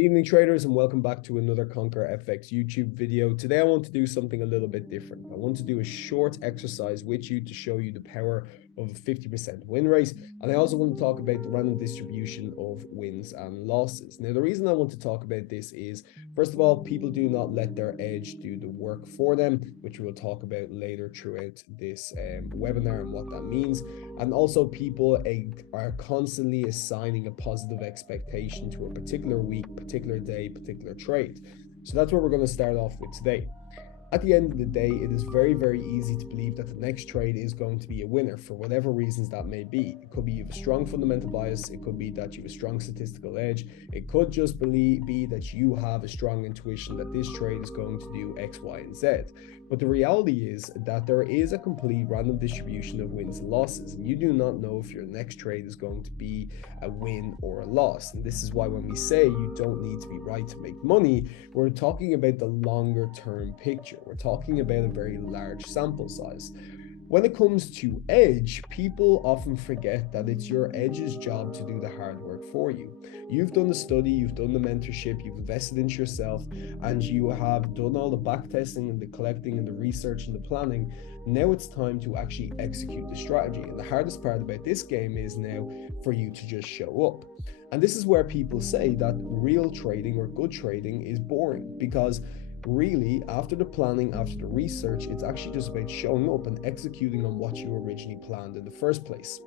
evening, traders, and welcome back to another Conquer FX YouTube video. Today I want to do something a little bit different. I want to do a short exercise with you to show you the power of a 50% win rate. And I also want to talk about the random distribution of wins and losses. Now, the reason I want to talk about this is, first of all, people do not let their edge do the work for them, which we will talk about later throughout this webinar and what that means. And also, people are constantly assigning a positive expectation to a particular week, particular day, particular trade. So that's what we're going to start off with today. At the end of the day, it is very, very easy to believe that the next trade is going to be a winner for whatever reasons that may be. It could be you have a strong fundamental bias. It could be that you have a strong statistical edge. It could just be that you have a strong intuition that this trade is going to do X, Y, and Z. But the reality is that there is a complete random distribution of wins and losses, and you do not know if your next trade is going to be a win or a loss. And this is why when we say you don't need to be right to make money, we're talking about the longer term picture. We're talking about a very large sample size. When it comes to edge, people often forget that it's your edge's job to do the hard work for you. You've done the study, you've done the mentorship, you've invested into yourself, and you have done all the backtesting and the collecting and the research and the planning. Now it's time to actually execute the strategy. And the hardest part about this game is now for you to just show up. And this is where people say that real trading or good trading is boring, because really, after the planning, after the research, it's actually just about showing up and executing on what you originally planned in the first place.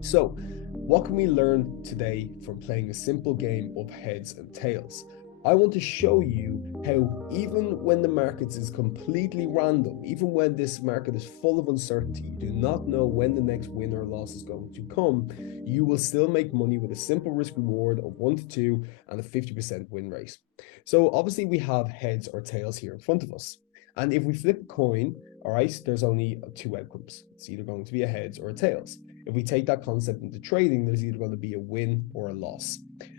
So, what can we learn today from playing a simple game of heads and tails? I want to show you how even when the market is completely random, even when this market is full of uncertainty, you do not know when the next win or loss is going to come, you will still make money with a simple risk reward of 1 to 2 and a 50% win rate. So obviously we have heads or tails here in front of us. And if we flip a coin, all right, there's only two outcomes. It's either going to be a heads or a tails. If we take that concept into trading, there's either going to be a win or a loss.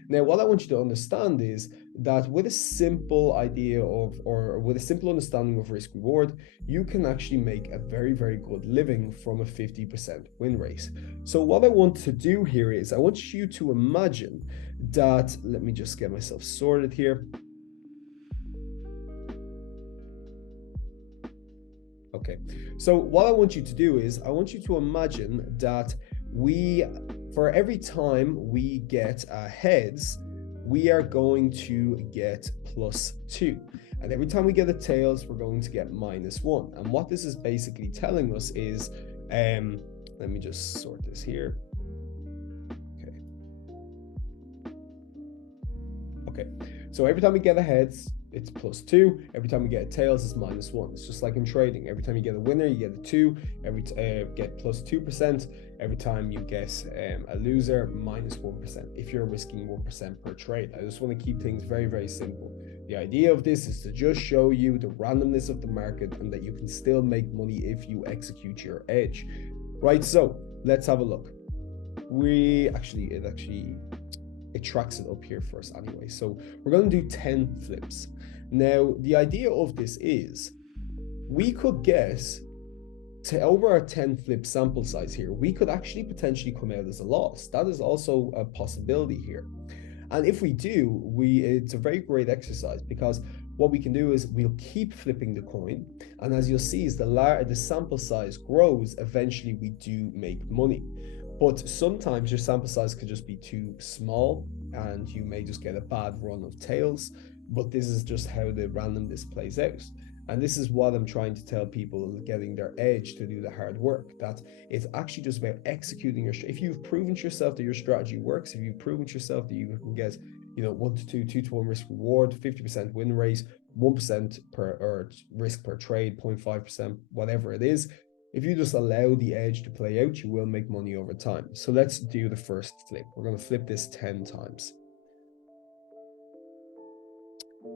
Now, what I want you to understand is that with a simple idea of, or with a simple understanding of risk reward, you can actually make a very, very good living from a 50% win rate. So what I want to do here is I want you to imagine that, let me just get myself sorted here. Okay, so what I want you to do is I want you to imagine that for every time we get heads, we are going to get +2. And every time we get a tails, we're going to get -1. And what this is basically telling us is, let me just sort this here. Okay, so every time we get a heads, it's +2. Every time we get a tails, it's -1. It's just like in trading. Every time you get a winner, you get a 2. Get +2%. Every time you get a loser, -1%. If you're risking 1% per trade, I just want to keep things very, very simple. The idea of this is to just show you the randomness of the market and that you can still make money if you execute your edge. Right, so let's have a look. It tracks it up here first anyway. So we're going to do 10 flips. Now, the idea of this is we could guess to over our 10 flip sample size here, we could actually potentially come out as a loss. That is also a possibility here. And if we do, it's a very great exercise, because what we can do is we'll keep flipping the coin. And as you'll see, as the sample size grows, eventually we do make money. But sometimes your sample size could just be too small and you may just get a bad run of tails. But this is just how the randomness plays out. And this is what I'm trying to tell people getting their edge to do the hard work, that it's actually just about executing your strategy. If you've proven to yourself that your strategy works, if you've proven to yourself that you can get 1 to 2, 2 to 1 risk reward, 50% win rate, 1% or risk per trade, 0.5%, whatever it is, if you just allow the edge to play out, you will make money over time. So let's do the first flip. We're going to flip this 10 times.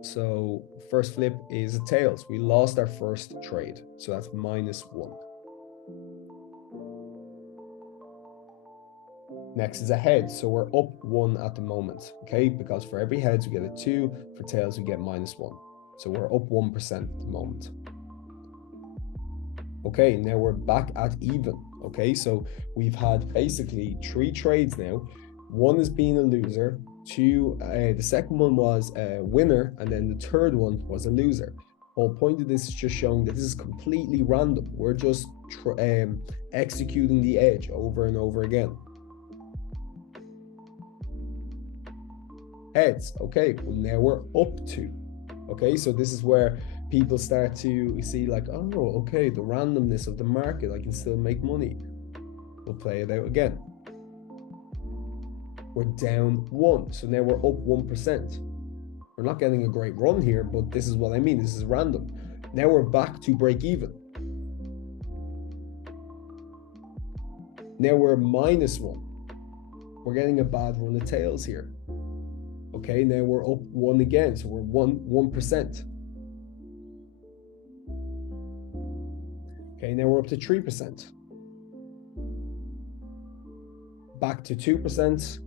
So first flip is a tails. We lost our first trade, so that's -1. Next is a head, so we're up 1 at the moment, okay? Because for every heads we get a 2, for tails we get -1. So we're up 1% at the moment. Okay, now we're back at even. Okay, so we've had basically 3 trades now. One is being a loser, the second one was a winner, and then the third one was a loser. The whole point of this is just showing that this is completely random. We're just executing the edge over and over again. Heads. Okay, well now we're up 2. Okay, so this is where people start to see like, oh, okay, the randomness of the market, I can still make money. We'll play it out again. We're down 1, so now we're up 1%. We're not getting a great run here, but this is what I mean. This is random. Now we're back to break even. Now we're -1. We're getting a bad run of tails here. Okay, now we're up 1 again, so we're 1%. Okay, now we're up to 3%. Back to 2%.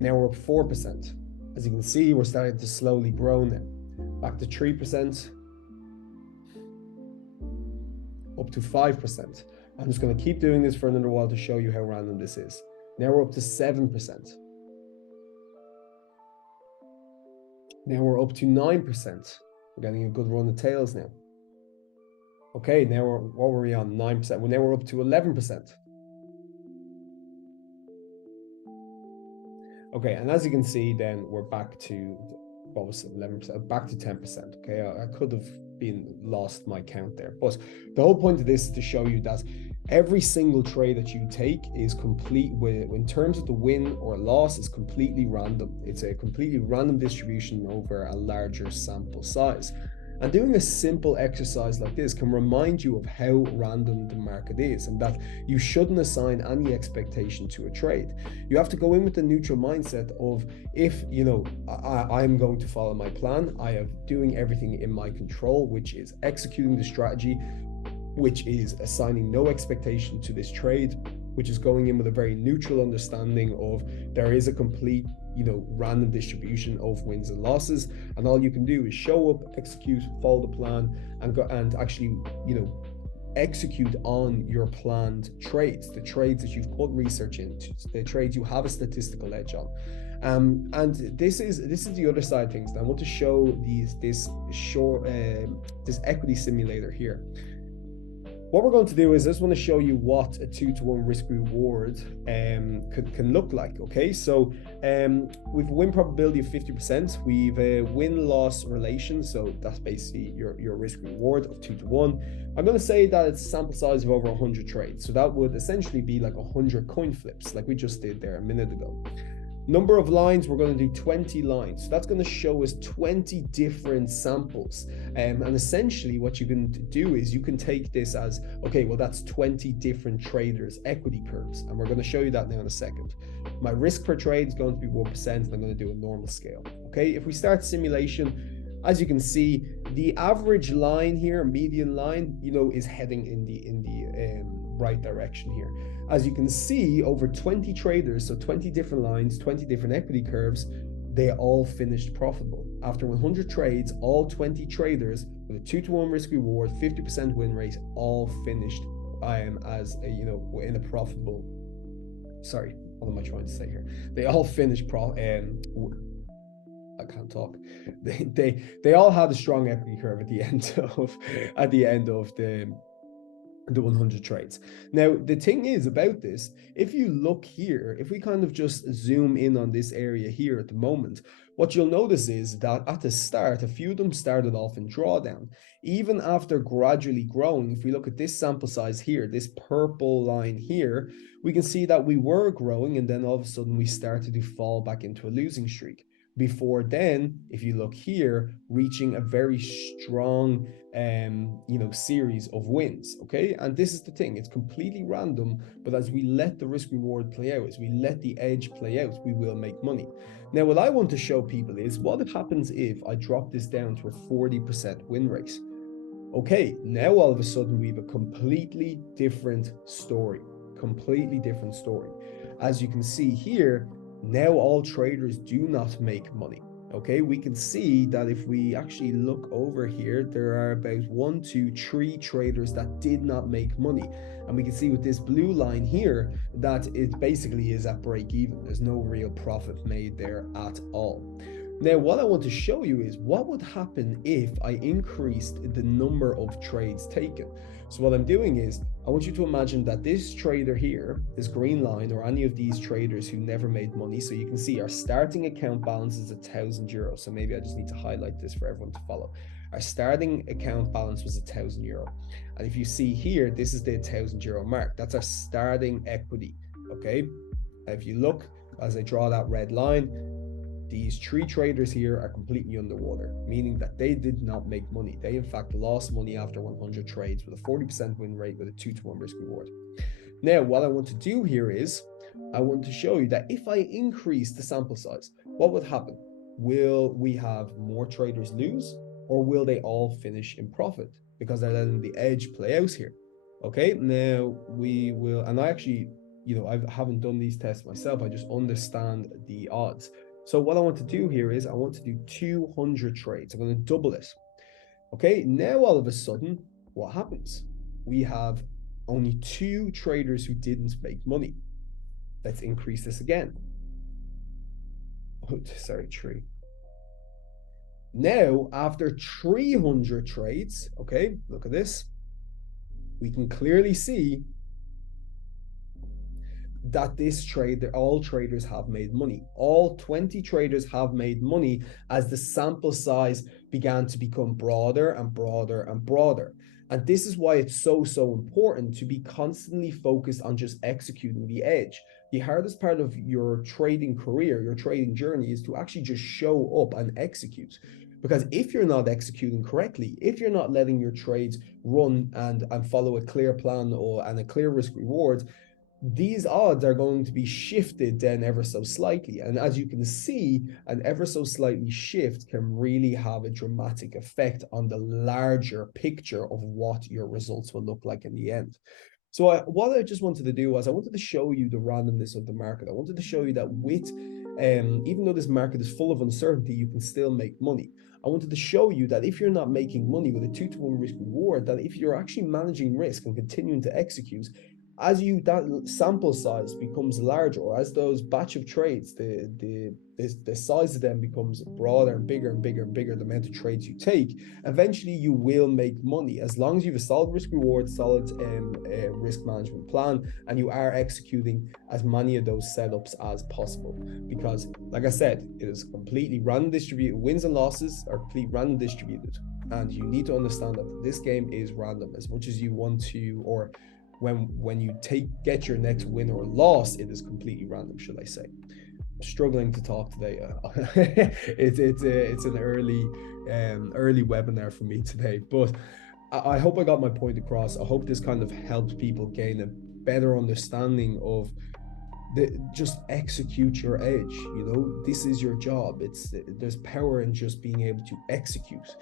Now we're up 4%. As you can see, we're starting to slowly grow now. Back to 3%. Up to 5%. I'm just going to keep doing this for another while to show you how random this is. Now we're up to 7%. Now we're up to 9%. We're getting a good run of tails now. Okay, now what were we on? 9%. Well, now we're up to 11%. Okay, and as you can see, then we're back to, what was it, 11%, back to 10%. Okay, I could have lost my count there, but the whole point of this is to show you that every single trade that you take is complete with, in terms of the win or loss, is completely random. It's a completely random distribution over a larger sample size. And doing a simple exercise like this can remind you of how random the market is, and that you shouldn't assign any expectation to a trade. You have to go in with the neutral mindset of, if I'm going to follow my plan, I am doing everything in my control, which is executing the strategy, which is assigning no expectation to this trade, which is going in with a very neutral understanding of there is a complete random distribution of wins and losses, and all you can do is show up, execute, follow the plan, and go and actually execute on your planned trades, the trades that you've put research into, the trades you have a statistical edge on. And this is the other side of things. Now I want to show this equity simulator here. What we're going to do is I just want to show you what a 2-to-1 risk reward can look like. Okay, so we've a win probability of 50%. We've a win-loss relation, so that's basically your risk reward of 2-to-1. I'm going to say that it's a sample size of over 100 trades, so that would essentially be like 100 coin flips, like we just did there a minute ago. Number of lines, we're going to do 20 lines. So that's going to show us 20 different samples. And essentially what you can do is you can take this as, okay, well, that's 20 different traders' equity curves. And we're going to show you that now in a second. My risk per trade is going to be 1%, and I'm going to do a normal scale. Okay, if we start simulation, as you can see, the average line here, median line, is heading in the right direction here. As you can see, over 20 traders, so 20 different lines, 20 different equity curves, they all finished profitable. After 100 trades, all 20 traders with a 2-to-1 risk reward, 50% win rate, all finished as a, in a profitable. Sorry, what am I trying to say here? They all finished I can't talk. They all had a strong equity curve at the end of the 100 trades. Now the thing is about this, if you look here, if we kind of just zoom in on this area here at the moment, what you'll notice is that at the start, a few of them started off in drawdown. Even after gradually growing, if we look at this sample size here, this purple line here, we can see that we were growing, and then all of a sudden we started to fall back into a losing streak. Before then, if you look here, reaching a very strong series of wins. Okay, and this is the thing, it's completely random, but as we let the risk reward play out, as we let the edge play out, we will make money. Now what I want to show people is what happens if I drop this down to a 40% win rate. Okay, now all of a sudden we have a completely different story. As you can see here, now all traders do not make money. okay, we can see that if we actually look over here, there are about 1, 2, 3 traders that did not make money. And we can see with this blue line here that it basically is at break even. There's no real profit made there at all. Now, what I want to show you is what would happen if I increased the number of trades taken. So what I'm doing is I want you to imagine that this trader here, this green line, or any of these traders who never made money. So you can see our starting account balance is €1,000. So maybe I just need to highlight this for everyone to follow. Our starting account balance was €1,000. And if you see here, this is the €1,000 mark. That's our starting equity. Okay. If you look, as I draw that red line, these 3 traders here are completely underwater, meaning that they did not make money. They in fact lost money after 100 trades with a 40% win rate with a 2-to-1 risk reward. Now, what I want to do here is I want to show you that if I increase the sample size, what would happen? Will we have more traders lose, or will they all finish in profit because they're letting the edge play out here? Okay, now we will, and I actually, I haven't done these tests myself. I just understand the odds. So what I want to do here is I want to do 200 trades. I'm going to double it. Okay, now all of a sudden, what happens? We have only 2 traders who didn't make money. Let's increase this again. Oh, sorry, 3. Now, after 300 trades, okay, look at this. We can clearly see that this trade, all traders have made money. All 20 traders have made money as the sample size began to become broader and broader and broader. And this is why it's so important to be constantly focused on just executing the edge. The hardest part of your trading career, your trading journey, is to actually just show up and execute. Because if you're not executing correctly, if you're not letting your trades run and follow a clear plan and a clear risk reward, these odds are going to be shifted then ever so slightly. And as you can see, an ever so slightly shift can really have a dramatic effect on the larger picture of what your results will look like in the end. So what I just wanted to do was I wanted to show you the randomness of the market. I wanted to show you that with, even though this market is full of uncertainty, you can still make money. I wanted to show you that if you're not making money with a 2-to-1 risk reward, that if you're actually managing risk and continuing to execute, as that sample size becomes larger, or as those batch of trades, the size of them becomes broader and bigger and bigger and bigger, the amount of trades you take, eventually you will make money as long as you have a solid risk reward, solid risk management plan, and you are executing as many of those setups as possible. Because, like I said, it is completely random distributed. Wins and losses are completely random distributed, and you need to understand that this game is random as much as you want to, or when you get your next win or loss, it is completely random, should I say. I'm struggling to talk today. It's an early webinar for me today, but I hope I got my point across. I hope this kind of helped people gain a better understanding of just execute your edge. This is your job. There's power in just being able to execute.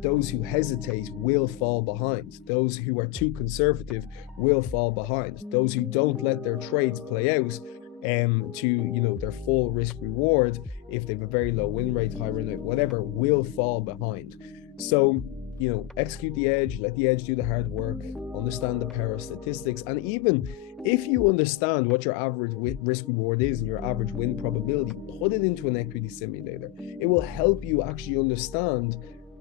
Those who hesitate will fall behind. Those who are too conservative will fall behind. Those who don't let their trades play out to their full risk reward, if they have a very low win rate, high win rate, whatever, will fall behind. So execute the edge, let the edge do the hard work, understand the power of statistics, and even if you understand what your average risk reward is and your average win probability, put it into an equity simulator. It will help you actually understand,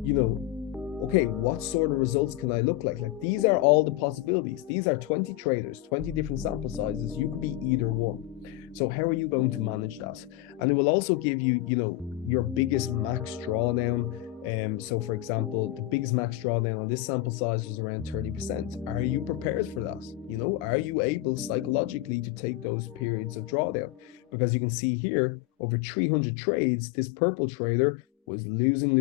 okay, what sort of results can I look like? Like, these are all the possibilities. These are 20 traders, 20 different sample sizes. You could be either one. So how are you going to manage that? And it will also give you, your biggest max drawdown. So for example, the biggest max drawdown on this sample size was around 30%. Are you prepared for that? Are you able psychologically to take those periods of drawdown? Because you can see here, over 300 trades, this purple trader was losing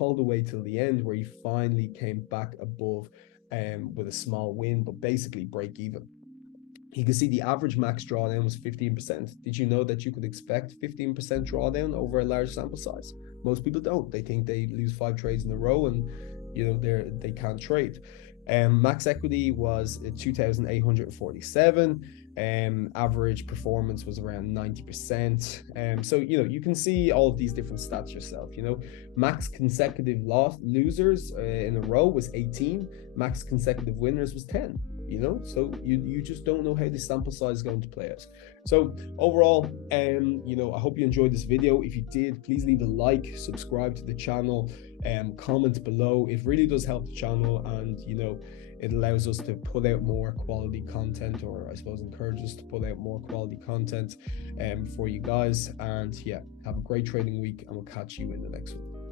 all the way till the end, where he finally came back above with a small win, but basically break even. You can see the average max drawdown was 15%. Did you know that you could expect 15% drawdown over a large sample size? Most people don't. They think they lose 5 trades in a row and they can't trade. Max equity was 2,847. Average performance was around 90%. So you can see all of these different stats yourself. Max consecutive losers in a row was 18. Max consecutive winners was 10. So you just don't know how the sample size is going to play out. So overall, I hope you enjoyed this video. If you did, please leave a like, subscribe to the channel, comment below. It really does help the channel, and it allows us to put out more quality content, or I suppose encourage us to put out more quality content for you guys. And yeah, have a great trading week, and we'll catch you in the next one.